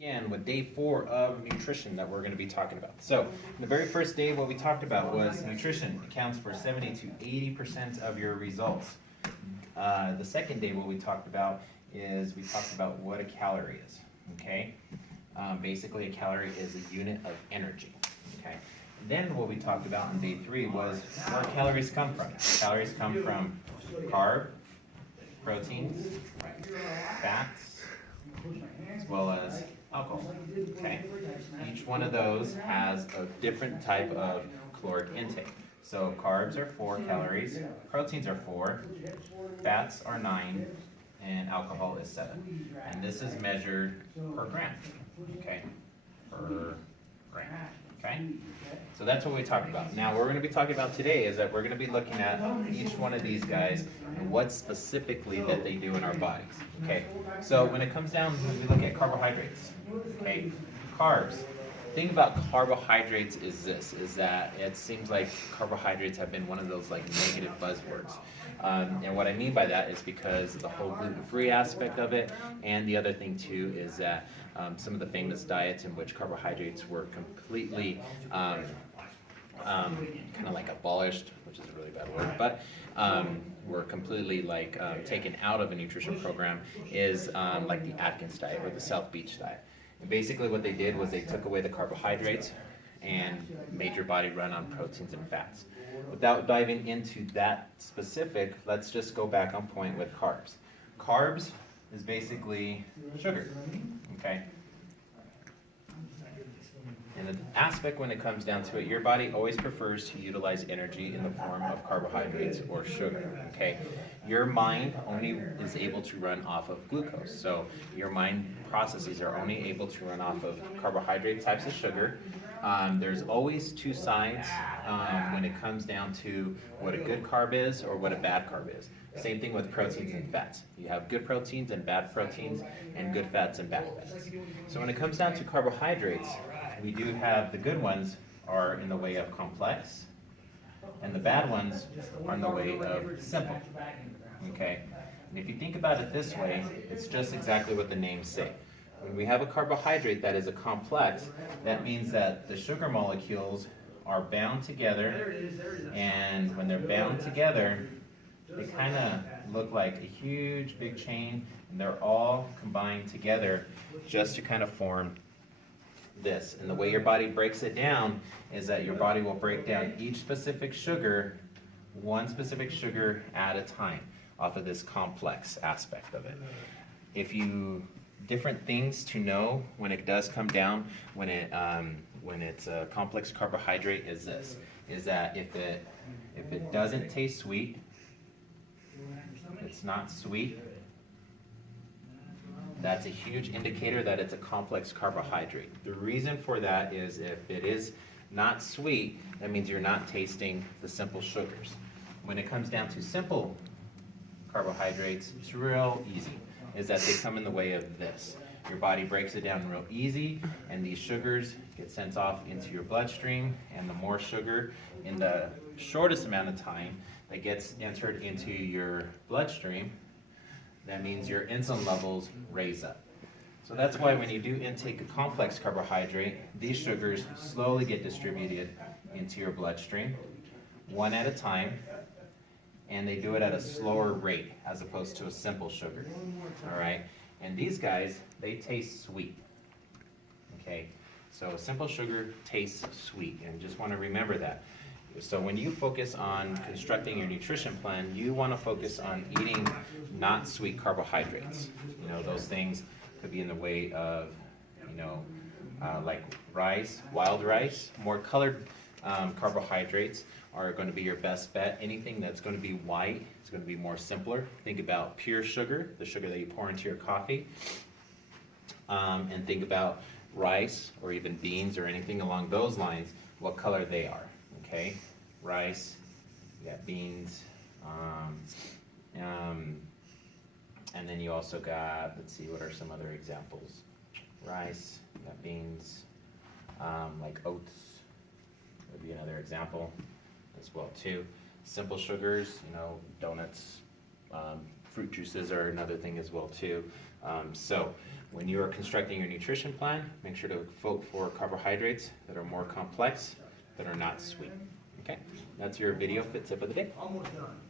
Again, with day 4 of nutrition that we're going to be talking about. So, the very first day, what we talked about was nutrition accounts for 70 to 80% of your results. The second day, what we talked about is we talked about what a calorie is. Okay, basically a calorie is a unit of energy. Okay. Then what we talked about on day 3 was where calories come from. Calories come from carb, proteins, fats, as well as alcohol. Okay. Each one of those has a different type of caloric intake. So carbs are 4 calories, proteins are 4, fats are 9, and alcohol is 7. And this is measured per gram. Okay. Per gram. Okay. So that's what we talked about. Now what we're going to be talking about today is that we're going to be looking at each one of these guys and what specifically that they do in our bodies. Okay. So when it comes down, when we look at carbohydrates. Okay, carbs. The thing about carbohydrates is this, is that it seems like carbohydrates have been one of those like negative buzzwords. And what I mean by that is because the whole gluten-free aspect of it, and the other thing too is that some of the famous diets in which carbohydrates were completely kind of like abolished, which is a really bad word, but were completely like taken out of a nutrition program is like the Atkins diet or the South Beach diet. And basically what they did was they took away the carbohydrates and made your body run on proteins and fats. Without diving into that specific, let's just go back on point with carbs. Carbs is basically sugar, okay? And the aspect when it comes down to it, your body always prefers to utilize energy in the form of carbohydrates or sugar, okay? Your mind only is able to run off of glucose. So your mind processes are only able to run off of carbohydrate types of sugar. There's always two sides when it comes down to what a good carb is or what a bad carb is. Same thing with proteins and fats. You have good proteins and bad proteins, and good fats and bad fats. So when it comes down to carbohydrates, we do have the good ones are in the way of complex, and the bad ones are in the way of simple. Okay? And if you think about it this way, it's just exactly what the names say. When we have a carbohydrate that is a complex, that means that the sugar molecules are bound together, and when they're bound together, they kind of look like a huge big chain, and they're all combined together just to kind of form this. And the way your body breaks it down is that your body will break down each specific sugar, one specific sugar at a time, off of this complex aspect of it. If you different things to know when it does come down, when it's a complex carbohydrate is this, is that if it doesn't taste sweet, it's not sweet, that's a huge indicator that it's a complex carbohydrate. The reason for that is if it is not sweet, that means you're not tasting the simple sugars. When it comes down to simple carbohydrates, it's real easy, is that they come in the way of this. Your body breaks it down real easy, and these sugars get sent off into your bloodstream, and the more sugar in the shortest amount of time that gets entered into your bloodstream, that means your insulin levels raise up. So that's why when you do intake a complex carbohydrate, these sugars slowly get distributed into your bloodstream, one at a time, and they do it at a slower rate as opposed to a simple sugar. All right, and these guys, they taste sweet. Okay, so simple sugar tastes sweet, and just want to remember that. So when you focus on constructing your nutrition plan, you want to focus on eating not sweet carbohydrates. You know, those things could be in the way of, like rice, wild rice. More colored carbohydrates are going to be your best bet. Anything that's going to be white is going to be more simpler. Think about pure sugar, the sugar that you pour into your coffee. And think about rice or even beans or anything along those lines, what color they are. Okay, rice, you got beans, and then you also got, let's see, what are some other examples? Rice, you got beans, like oats would be another example as well too. Simple sugars, donuts, fruit juices are another thing as well too. So When you are constructing your nutrition plan, make sure to vote for carbohydrates that are more complex, that are not sweet. Okay, that's your video fit tip of the day. Almost done.